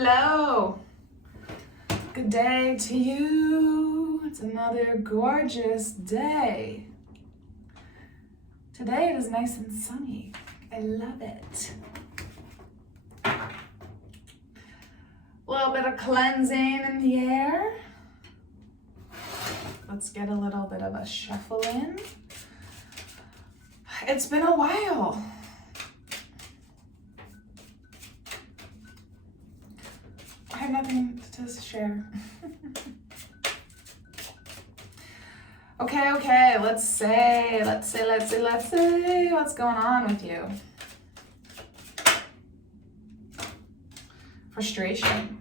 Hello. Good day to you. It's another gorgeous day. Today it is nice and sunny. I love it. A little bit of cleansing in the air. Let's get a little bit of a shuffle in. It's been a while. I have nothing to share. Okay, let's say, what's going on with you? Frustration.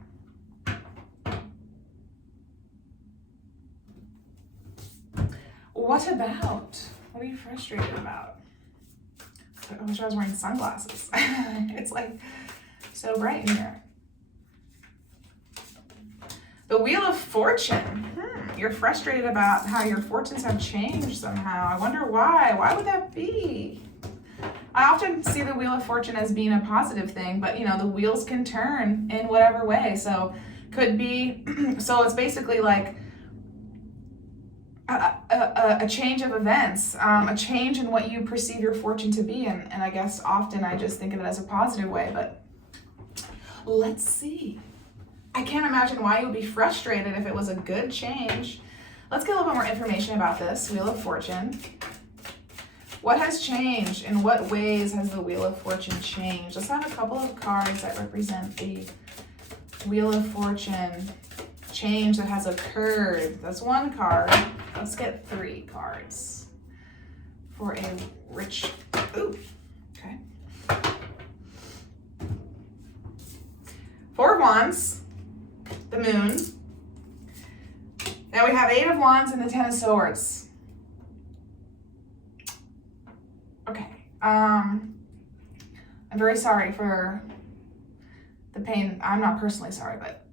What about? What are you frustrated about? I wish I was wearing sunglasses. It's like so bright in here. The Wheel of Fortune. You're frustrated about how your fortunes have changed somehow. I wonder why. Why would that be? I often see the Wheel of Fortune as being a positive thing, but you know, the wheels can turn in whatever way. So could be, so it's basically like a change of events, a change in what you perceive your fortune to be. And I guess often I just think of it as a positive way, but let's see. I can't imagine why you would be frustrated if it was a good change. Let's get a little bit more information about this Wheel of Fortune. What has changed? In what ways has the Wheel of Fortune changed? Let's have a couple of cards that represent the Wheel of Fortune change that has occurred. That's one card. Let's get 3 cards for a rich, ooh, okay. 4 of Wands. The Moon. Now we have 8 of Wands and the 10 of Swords. Okay. I'm very sorry for the pain. I'm not personally sorry, but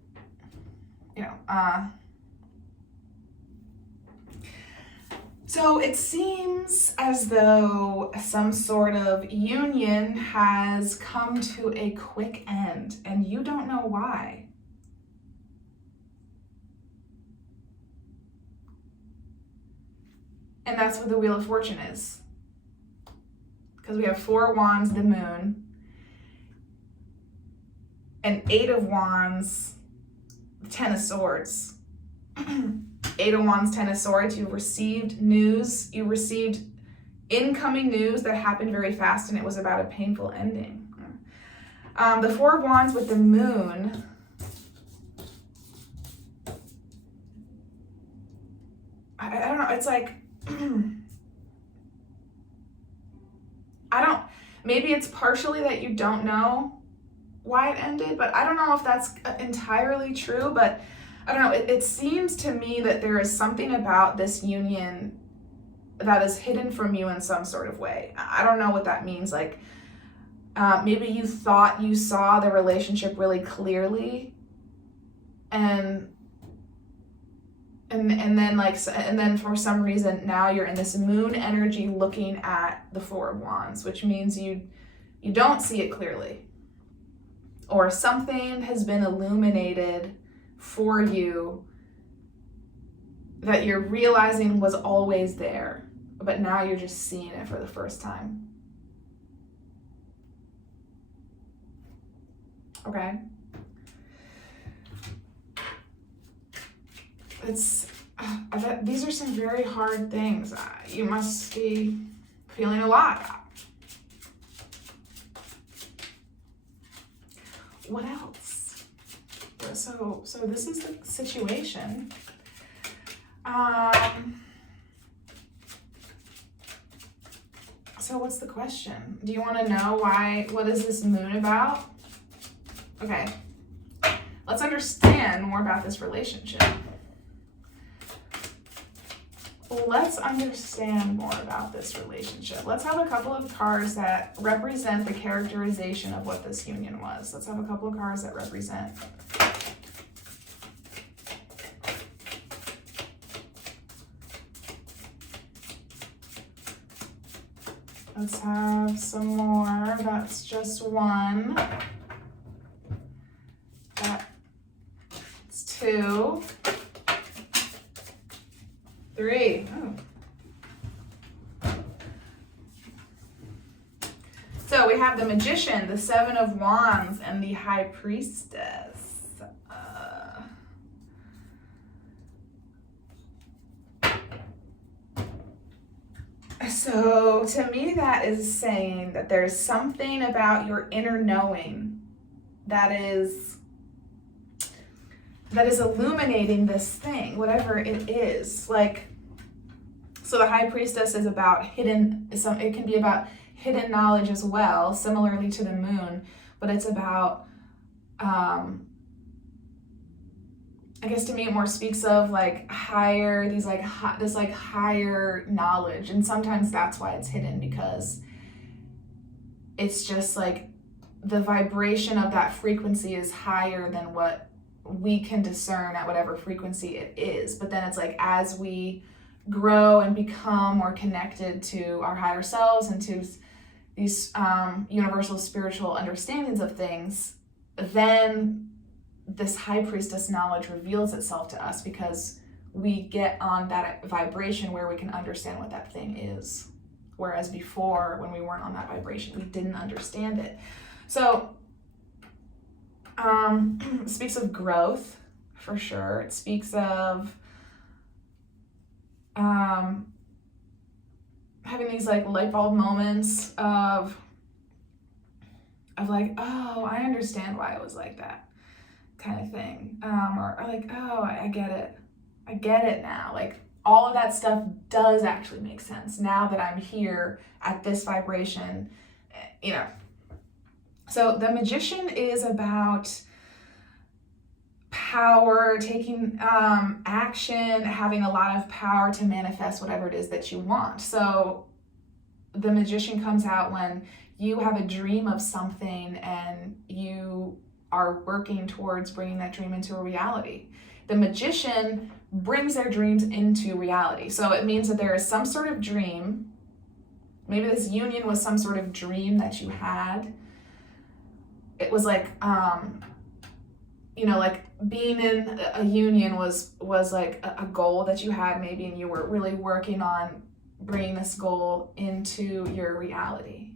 you know, so it seems as though some sort of union has come to a quick end and you don't know why. And that's what the Wheel of Fortune is. Because we have 4 of Wands, the Moon, and 8 of Wands, 10 of Swords. 8 of Wands, 10 of Swords, you received news, you received incoming news that happened very fast and it was about a painful ending. The 4 of Wands with the Moon, I don't know, it's like, maybe it's partially that you don't know why it ended, but I don't know if that's entirely true, but I don't know, it seems to me that there is something about this union that is hidden from you in some sort of way. I don't know what that means, like maybe you thought you saw the relationship really clearly and then for some reason now you're in this moon energy looking at the 4 of Wands, which means you don't see it clearly, or something has been illuminated for you that you're realizing was always there, but now you're just seeing it for the first time. Okay. These are some very hard things. You must be feeling a lot. What else? So this is the situation. So what's the question? Do you want to know what is this moon about? Okay. Let's understand more about this relationship. Let's understand more about this relationship. Let's have a couple of cards that represent the characterization of what this union was. Let's have a couple of cards that represent. Let's have some more. That's just one. That 2, 3. Oh. So we have the Magician, the 7 of Wands, and the High Priestess. So to me, that is saying that there's something about your inner knowing that is illuminating this thing, whatever it is. Like, so the High Priestess is about hidden, it can be about hidden knowledge as well, similarly to the Moon, but it's about, I guess to me it more speaks of like higher, this like higher knowledge. And sometimes that's why it's hidden, because it's just like the vibration of that frequency is higher than what we can discern at whatever frequency it is. But then it's like, as we grow and become more connected to our higher selves and to these universal spiritual understandings of things, then this High Priestess knowledge reveals itself to us, because we get on that vibration where we can understand what that thing is. Whereas before, when we weren't on that vibration, we didn't understand it. So it speaks of growth, for sure. It speaks of having these like light bulb moments of like, oh, I understand why it was like that, kind of thing. Or like, oh, I get it now. Like, all of that stuff does actually make sense now that I'm here at this vibration, you know. So the Magician is about power, taking action, having a lot of power to manifest whatever it is that you want. So the Magician comes out when you have a dream of something and you are working towards bringing that dream into a reality. The Magician brings their dreams into reality. So it means that there is some sort of dream. Maybe this union was some sort of dream that you had. It was like, you know, like being in a union was like a goal that you had maybe, and you were really working on bringing this goal into your reality.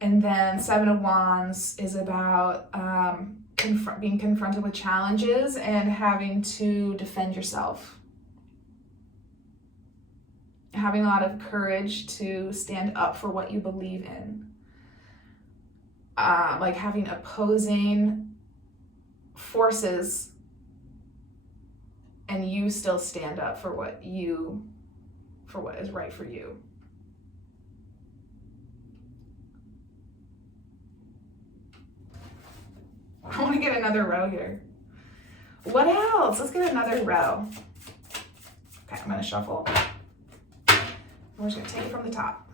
And then 7 of Wands is about being confronted with challenges and having to defend yourself. Having a lot of courage to stand up for what you believe in. Like having opposing forces and you still stand up for what is right for you. I want to get another row here. What else? Let's get another row. Okay, I'm going to shuffle. We're just going to take it from the top.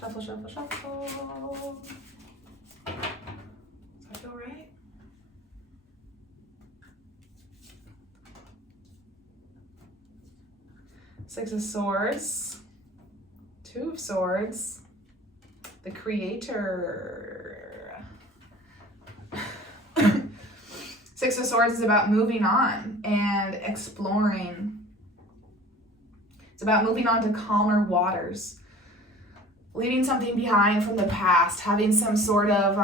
Shuffle, shuffle, shuffle. Does that feel right? Six of Swords. 2 of Swords. The Creator. 6 of Swords is about moving on and exploring. It's about moving on to calmer waters, leaving something behind from the past, having some sort of,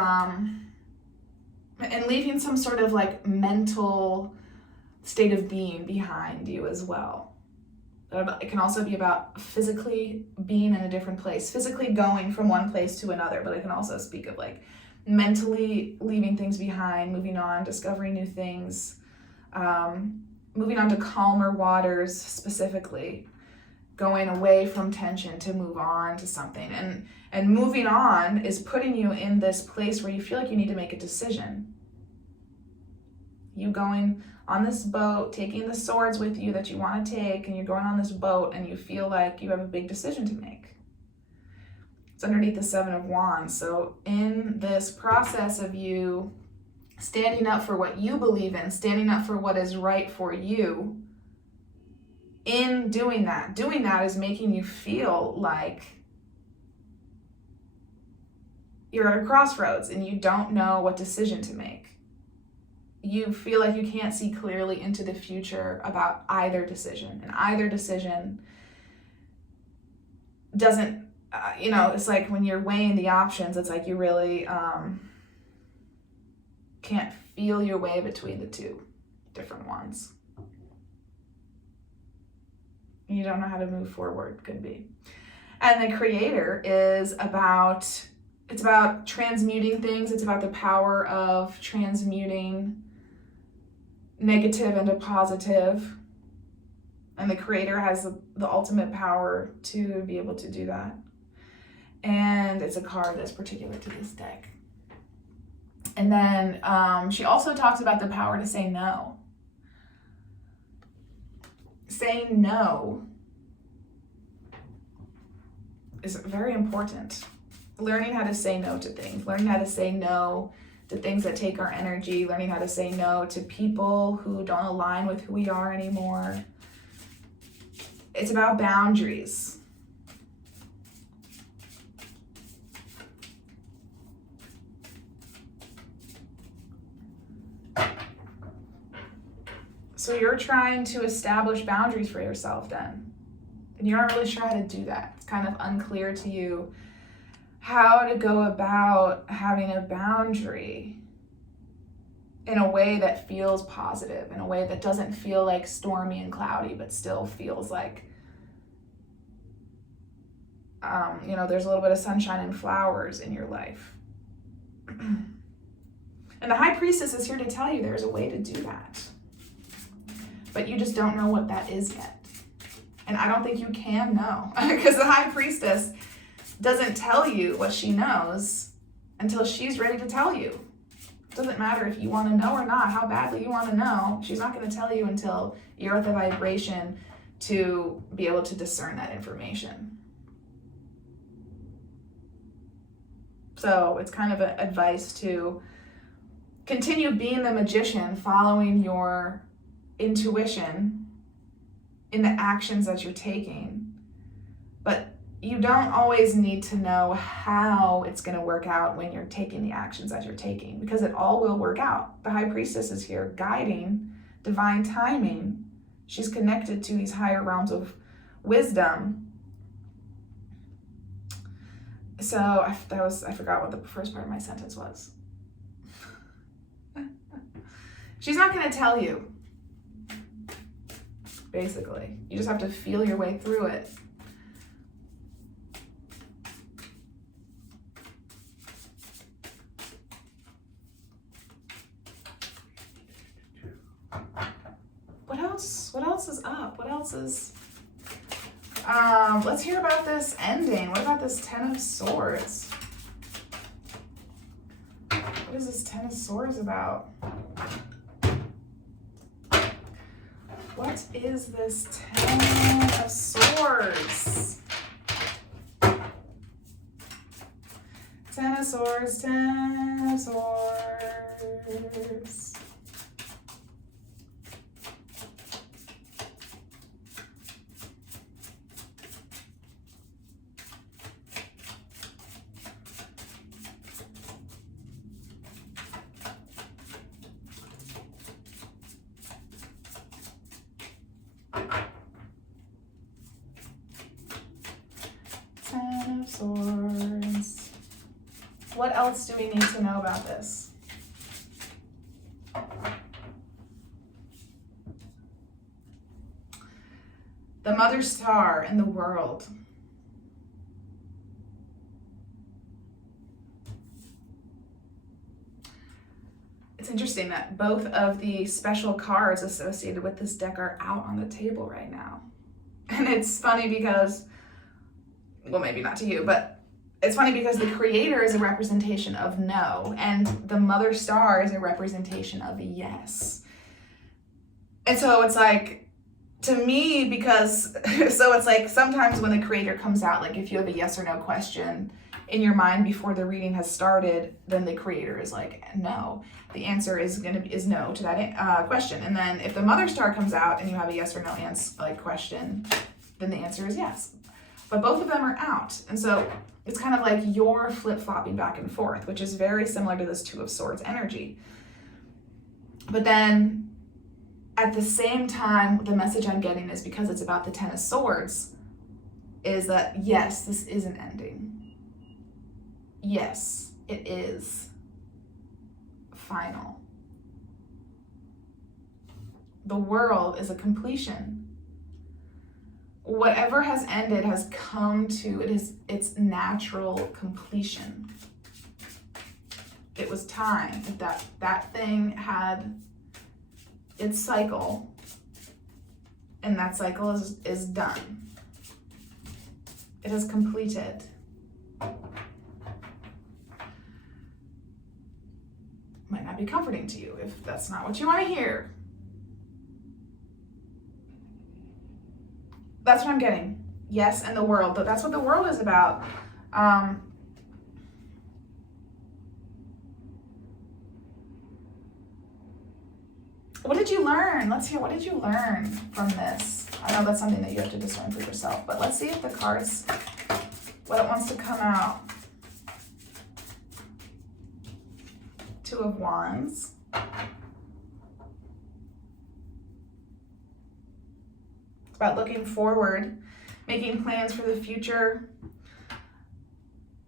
and leaving some sort of like mental state of being behind you as well. It can also be about physically being in a different place, physically going from one place to another, but it can also speak of like mentally leaving things behind, moving on, discovering new things, moving on to calmer waters specifically, going away from tension to move on to something. And moving on is putting you in this place where you feel like you need to make a decision. You going on this boat, taking the swords with you that you want to take, and you're going on this boat and you feel like you have a big decision to make. It's underneath the 7 of Wands. So in this process of you standing up for what you believe in, standing up for what is right for you, in doing that is making you feel like you're at a crossroads and you don't know what decision to make. You feel like you can't see clearly into the future about either decision, and either decision doesn't, it's like when you're weighing the options, it's like you really can't feel your way between the two different ones. You don't know how to move forward, could be. And the Creator is it's about transmuting things. It's about the power of transmuting negative into positive. And the Creator has the ultimate power to be able to do that. And it's a card that's particular to this deck. And then she also talks about the power to say no. Saying no is very important. Learning how to say no to things, learning how to say no to things that take our energy, learning how to say no to people who don't align with who we are anymore. It's about boundaries. So you're trying to establish boundaries for yourself then. And you're not really sure how to do that. It's kind of unclear to you how to go about having a boundary in a way that feels positive, in a way that doesn't feel like stormy and cloudy, but still feels like, there's a little bit of sunshine and flowers in your life. And the High Priestess is here to tell you there's a way to do that. But you just don't know what that is yet. And I don't think you can know, because the High Priestess doesn't tell you what she knows until she's ready to tell you. It doesn't matter if you want to know or not, how badly you want to know. She's not going to tell you until you're at the vibration to be able to discern that information. So it's kind of an advice to continue being the magician, following your intuition in the actions that you're taking. But you don't always need to know how it's going to work out when you're taking the actions that you're taking, because it all will work out. The High Priestess is here guiding divine timing. She's connected to these higher realms of wisdom. So I forgot what the first part of my sentence was. She's not going to tell you. Basically, you just have to feel your way through it. What else is up? What else is... let's hear about this ending. What about this Ten of Swords? What is this Ten of Swords about? What is this Ten of Swords? Ten of Swords, Ten of Swords. Ten of Swords. What else do we need to know about this? The Mother Star in the world. It's interesting that both of the special cards associated with this deck are out on the table right now. And it's funny because, well, maybe not to you, but it's funny because the Creator is a representation of no, and the Mother Star is a representation of yes. And so it's like, to me, because, so it's like sometimes when the Creator comes out, like if you have a yes or no question in your mind before the reading has started, then the Creator is like, no. The answer is no to that question. And then if the Mother Star comes out and you have a yes or no answer, question, then the answer is yes. But both of them are out. And so It's kind of like you're flip-flopping back and forth, which is very similar to this Two of Swords energy. But then at the same time, the message I'm getting is, because it's about the Ten of Swords, is that yes, this is an ending. Yes, it is final. The world is a completion. Whatever has ended has come to its natural completion. It was time that thing had its cycle, and that cycle is done. It has completed. Might not be comforting to you if that's not what you want to hear. That's what I'm getting. Yes, and the world. That's what the world is about. What did you learn? Let's hear, what did you learn from this? I know that's something that you have to discern for yourself, but let's see if the cards, what it wants to come out. Two of Wands. It's about looking forward, making plans for the future,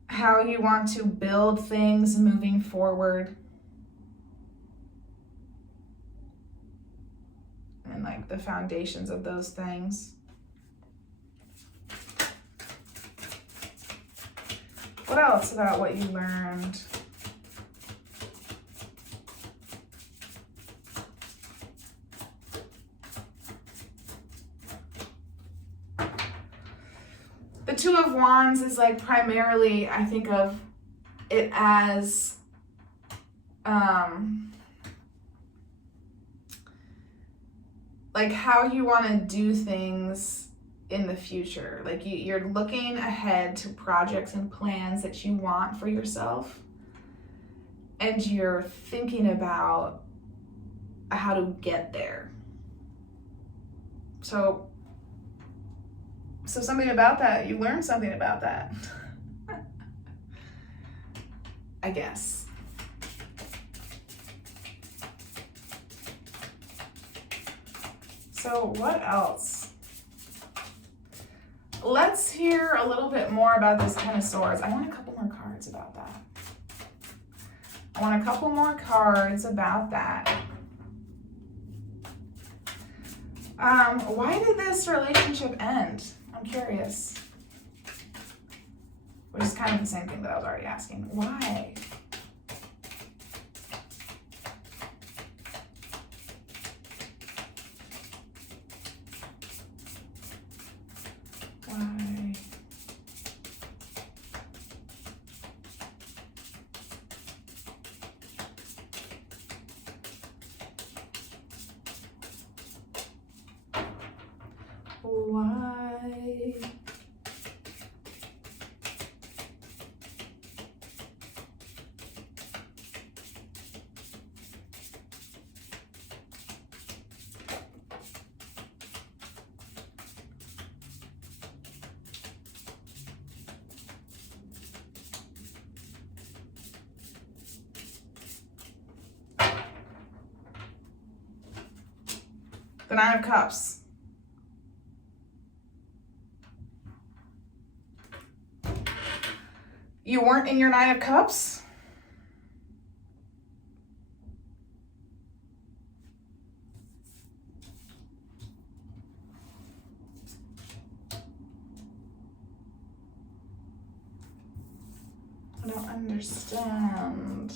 how you want to build things moving forward. And like the foundations of those things. What else about what you learned? The Two of Wands is like primarily, I think of it as like how you want to do things in the future. Like you're looking ahead to projects and plans that you want for yourself, and you're thinking about how to get there. So something about that, you learned something about that. I guess. So what else? Let's hear a little bit more about this Ten of Swords. I want a couple more cards about that. I want a couple more cards about that. Why did this relationship end? I'm curious. Which is kind of the same thing that I was already asking. Why? Why? Why? The Nine of Cups. You weren't in your Nine of Cups? I don't understand.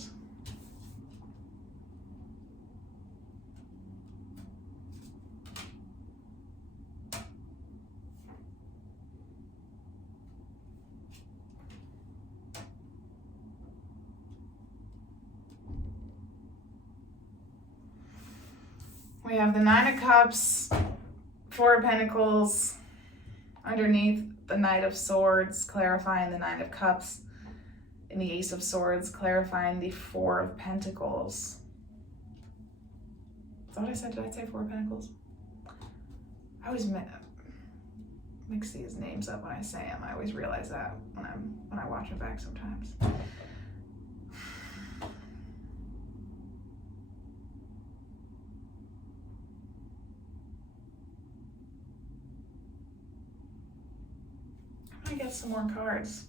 We have the Nine of Cups, Four of Pentacles, underneath the Knight of Swords, clarifying the Nine of Cups, and the Ace of Swords, clarifying the Four of Pentacles. Is that what I said? Did I say Four of Pentacles? I always meant... mix these names up when I say them. I always realize that when I watch it back sometimes. I'm gonna get some more cards.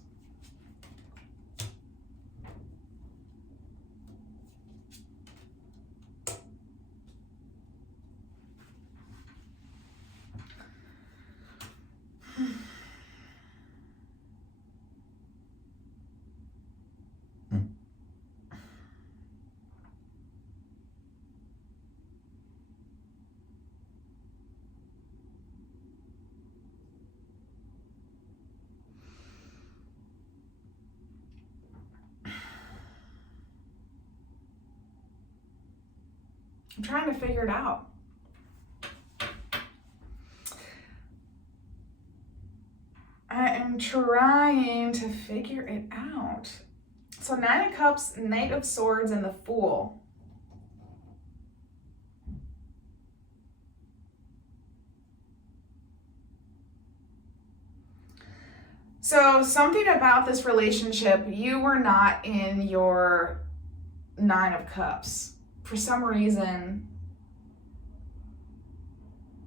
I'm trying to figure it out. I am trying to figure it out. So 9 of Cups, Knight of Swords, and the Fool. So something about this relationship, you were not in your 9 of Cups. For some reason,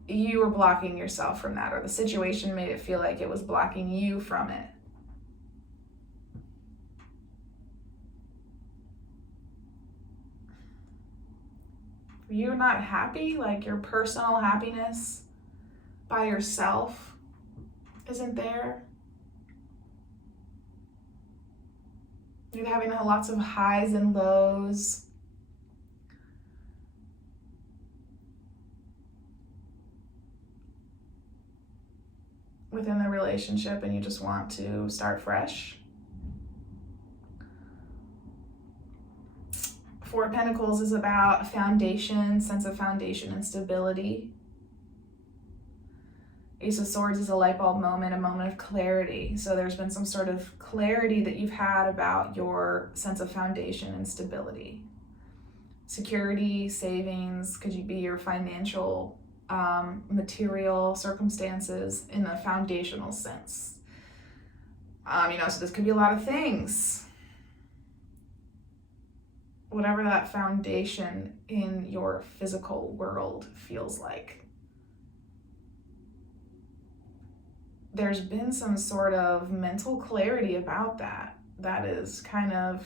you were blocking yourself from that, or the situation made it feel like it was blocking you from it. You're not happy, like your personal happiness by yourself isn't there. You're having lots of highs and lows. Within the relationship, and you just want to start fresh. 4 of Pentacles is about foundation, sense of foundation and stability. Ace of Swords is a light bulb moment, a moment of clarity. So there's been some sort of clarity that you've had about your sense of foundation and stability. Security, savings, could you be your financial material circumstances in a foundational sense. So this could be a lot of things. Whatever that foundation in your physical world feels like. There's been some sort of mental clarity about that. That is kind of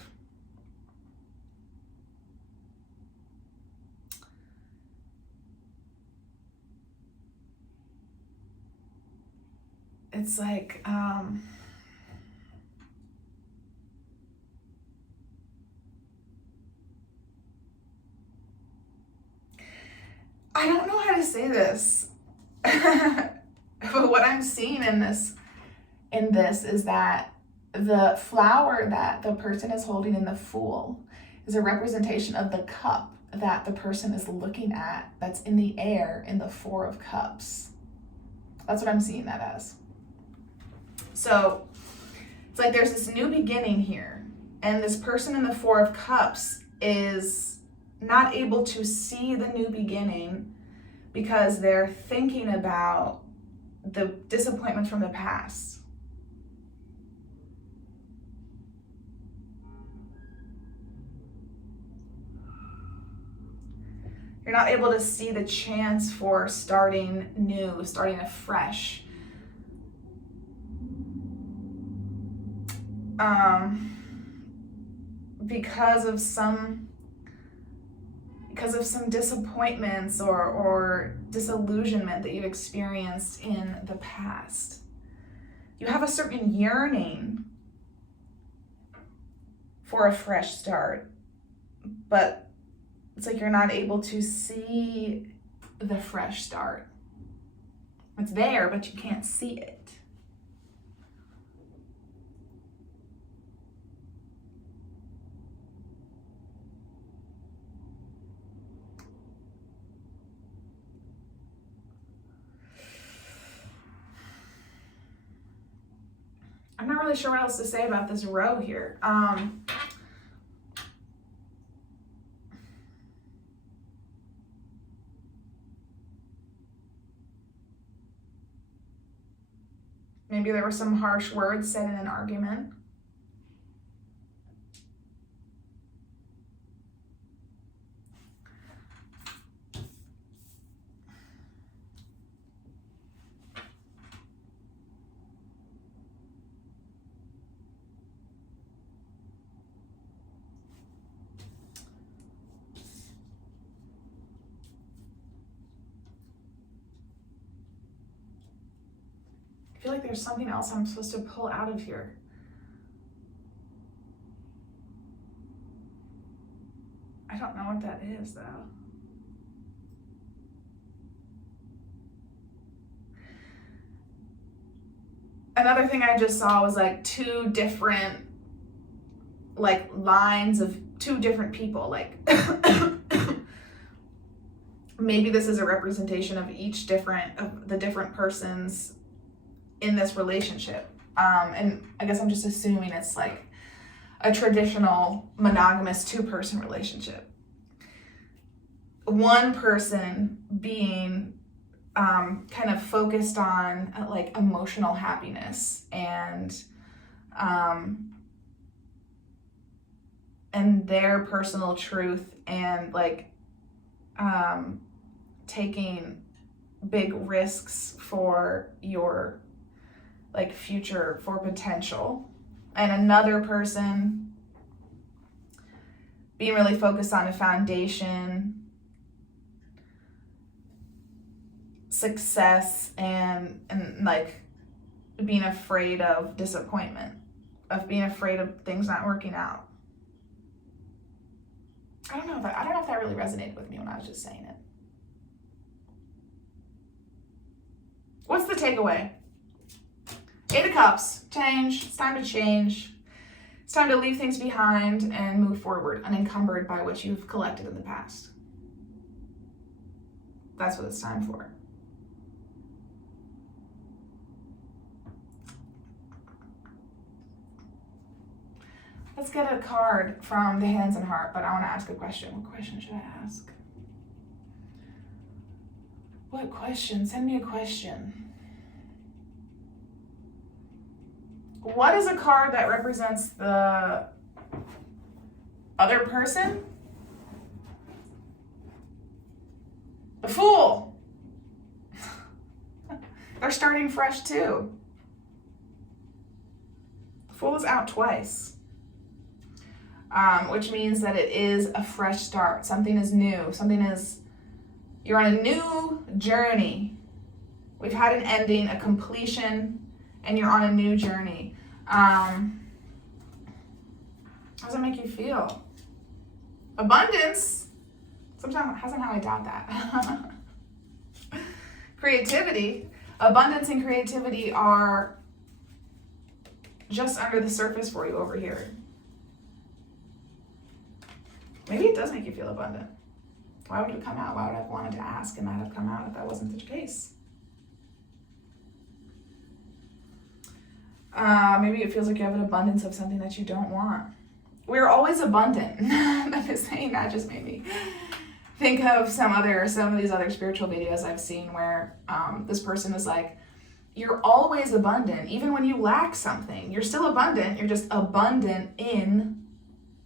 it's like, I don't know how to say this, but what I'm seeing in this is that the flower that the person is holding in the Fool is a representation of the cup that the person is looking at that's in the air in the 4 of Cups. That's what I'm seeing that as. So it's like there's this new beginning here, and this person in the 4 of Cups is not able to see the new beginning because they're thinking about the disappointment from the past. You're not able to see the chance for starting new, starting afresh. Because of some disappointments or disillusionment that you've experienced in the past. You have a certain yearning for a fresh start, but it's like you're not able to see the fresh start. It's there, but you can't see it. I'm not really sure what else to say about this row here. Maybe there were some harsh words said in an argument. I feel like there's something else I'm supposed to pull out of here. I don't know what that is, though. Another thing I just saw was like two different like lines of two different people. Like maybe this is a representation of each different of the different persons in this relationship. And I guess I'm just assuming it's like a traditional monogamous two-person relationship. One person being kind of focused on like emotional happiness and their personal truth and like taking big risks for your like future, for potential. And another person being really focused on a foundation, success, and like being afraid of disappointment, of being afraid of things not working out. I don't know if that really resonated with me when I was just saying it. What's the takeaway? 8 of Cups, change. It's time to change. It's time to leave things behind and move forward, unencumbered by what you've collected in the past. That's what it's time for. Let's get a card from the Hands and Heart, but I want to ask a question. What question should I ask? What question? Send me a question. What is a card that represents the other person? The Fool. They're starting fresh too. The Fool is out twice, which means that it is a fresh start. Something is new. You're on a new journey. We've had an ending, a completion, and you're on a new journey. How does it make you feel? Abundance. Somehow I doubt that. Creativity. Abundance and creativity are just under the surface for you over here. Maybe it does make you feel abundant. Why would it come out? Why would I have wanted to ask and not have come out if that wasn't the case? Maybe it feels like you have an abundance of something that you don't want. We're always abundant. I'm just saying that just made me think of some of these other spiritual videos I've seen where this person is like, you're always abundant. Even when you lack something, you're still abundant. You're just abundant in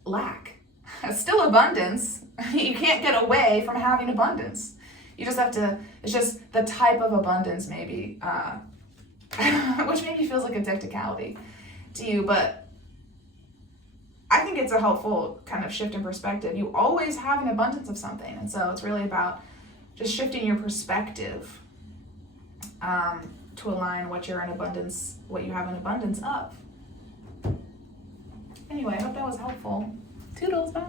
lack. It's still abundance. You can't get away from having abundance. You just have to, it's just the type of abundance maybe, which maybe feels like a technicality to you, but I think it's a helpful kind of shift in perspective. You always have an abundance of something, and so it's really about just shifting your perspective to align what you have an abundance of. Anyway, I hope that was helpful. Toodles, bye.